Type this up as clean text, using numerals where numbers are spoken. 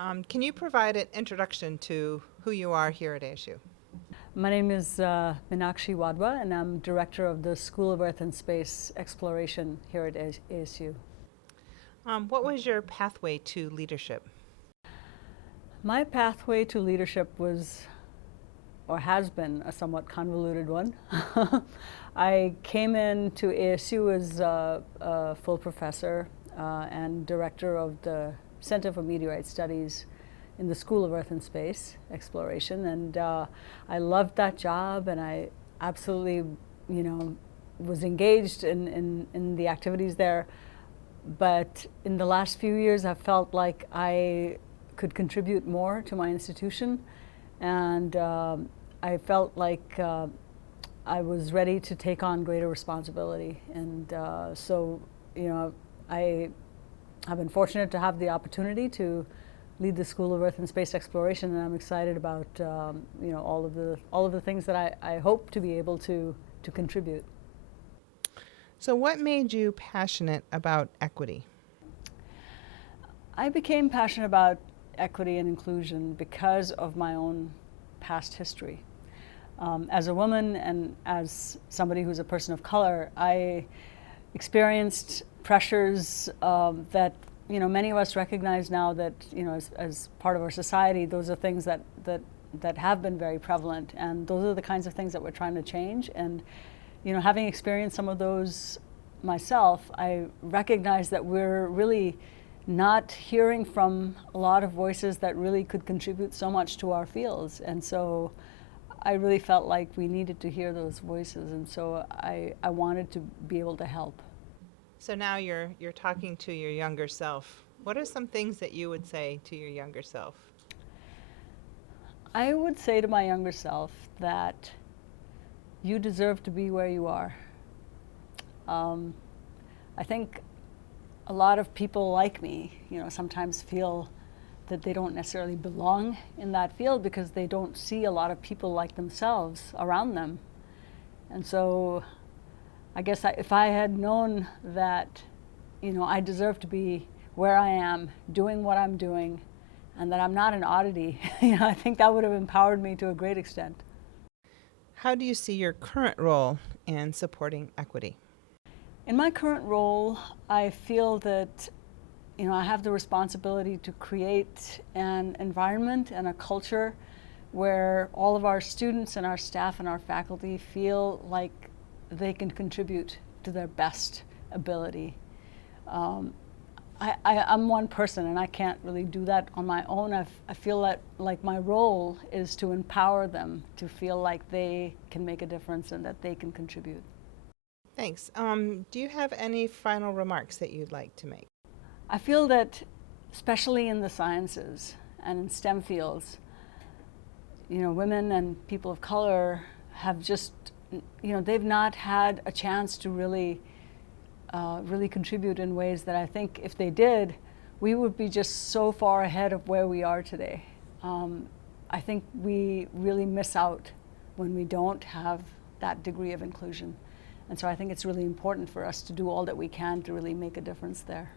Can you provide an introduction to who you are here at ASU? My name is Meenakshi Wadhwa, and I'm Director of the School of Earth and Space Exploration here at ASU. What was your pathway to leadership? My pathway to leadership was, or has been, a somewhat convoluted one. I came into ASU as a full professor and director of the Center for Meteorite Studies in the School of Earth and Space Exploration, and I loved that job, and I absolutely, was engaged in the activities there. But in the last few years, I've felt like I could contribute more to my institution, and I felt like I was ready to take on greater responsibility. And so, I have been fortunate to have the opportunity to lead the School of Earth and Space Exploration, and I'm excited about all of the things that I hope to be able to contribute. So what made you passionate about equity? I became passionate about equity and inclusion because of my own past history. As a woman and as somebody who's a person of color, I experienced pressures that many of us recognize now that as part of our society, those are things that have been very prevalent, and those are the kinds of things that we're trying to change. And having experienced some of those myself, I recognize that we're really not hearing from a lot of voices that really could contribute so much to our fields. And so I really felt like we needed to hear those voices, and so I wanted to be able to help. So now you're talking to your younger self. What are some things that you would say to your younger self? I would say to my younger self that you deserve to be where you are. I think a lot of people like me, sometimes feel that they don't necessarily belong in that field because they don't see a lot of people like themselves around them. And so I guess if I had known that, I deserve to be where I am, doing what I'm doing, and that I'm not an oddity, I think that would have empowered me to a great extent. How do you see your current role in supporting equity? In my current role, I feel that I have the responsibility to create an environment and a culture where all of our students and our staff and our faculty feel like they can contribute to their best ability. I'm one person, and I can't really do that on my own. I feel that like my role is to empower them to feel like they can make a difference and that they can contribute. Thanks. Do you have any final remarks that you'd like to make? I feel that, especially in the sciences and in STEM fields, women and people of color have just, they've not had a chance to really contribute in ways that I think if they did, we would be just so far ahead of where we are today. I think we really miss out when we don't have that degree of inclusion. And so I think it's really important for us to do all that we can to really make a difference there.